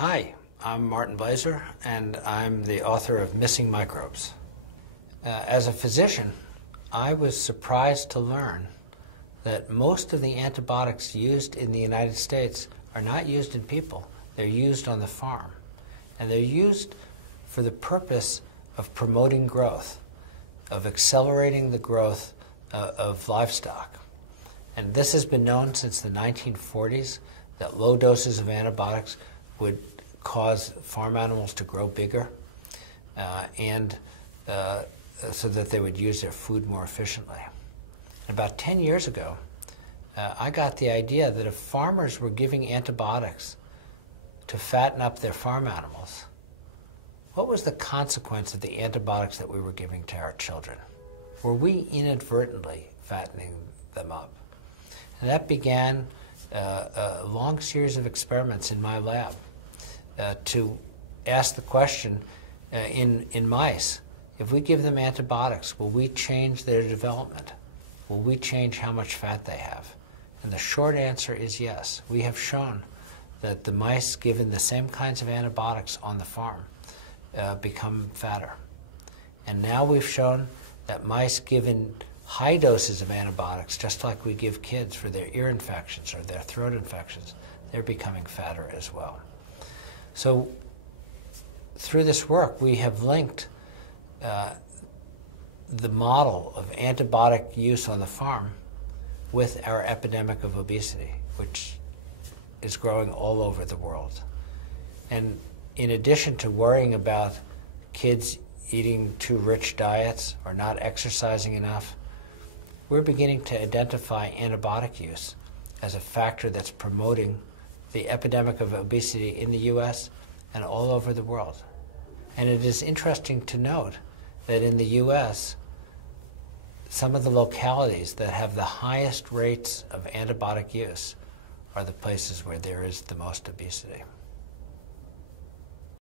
Hi, I'm Martin Blaser, and I'm the author of Missing Microbes. As a physician, I was surprised to learn that most of the antibiotics used in the United States are not used in people. They're used on the farm. And they're used for the purpose of promoting growth, of accelerating the growth of livestock. And this has been known since the 1940s, that low doses of antibiotics would cause farm animals to grow bigger so that they would use their food more efficiently. About 10 years ago, I got the idea that if farmers were giving antibiotics to fatten up their farm animals, what was the consequence of the antibiotics that we were giving to our children? Were we inadvertently fattening them up? And that began a long series of experiments in my lab to ask the question in mice, if we give them antibiotics, will we change their development? Will we change how much fat they have? And the short answer is yes. We have shown that the mice given the same kinds of antibiotics on the farm become fatter. And now we've shown that mice given high doses of antibiotics, just like we give kids for their ear infections or their throat infections, they're becoming fatter as well. So through this work, we have linked the model of antibiotic use on the farm with our epidemic of obesity, which is growing all over the world. And in addition to worrying about kids eating too rich diets or not exercising enough, we're beginning to identify antibiotic use as a factor that's promoting the epidemic of obesity in the U.S. and all over the world. And it is interesting to note that in the U.S., some of the localities that have the highest rates of antibiotic use are the places where there is the most obesity.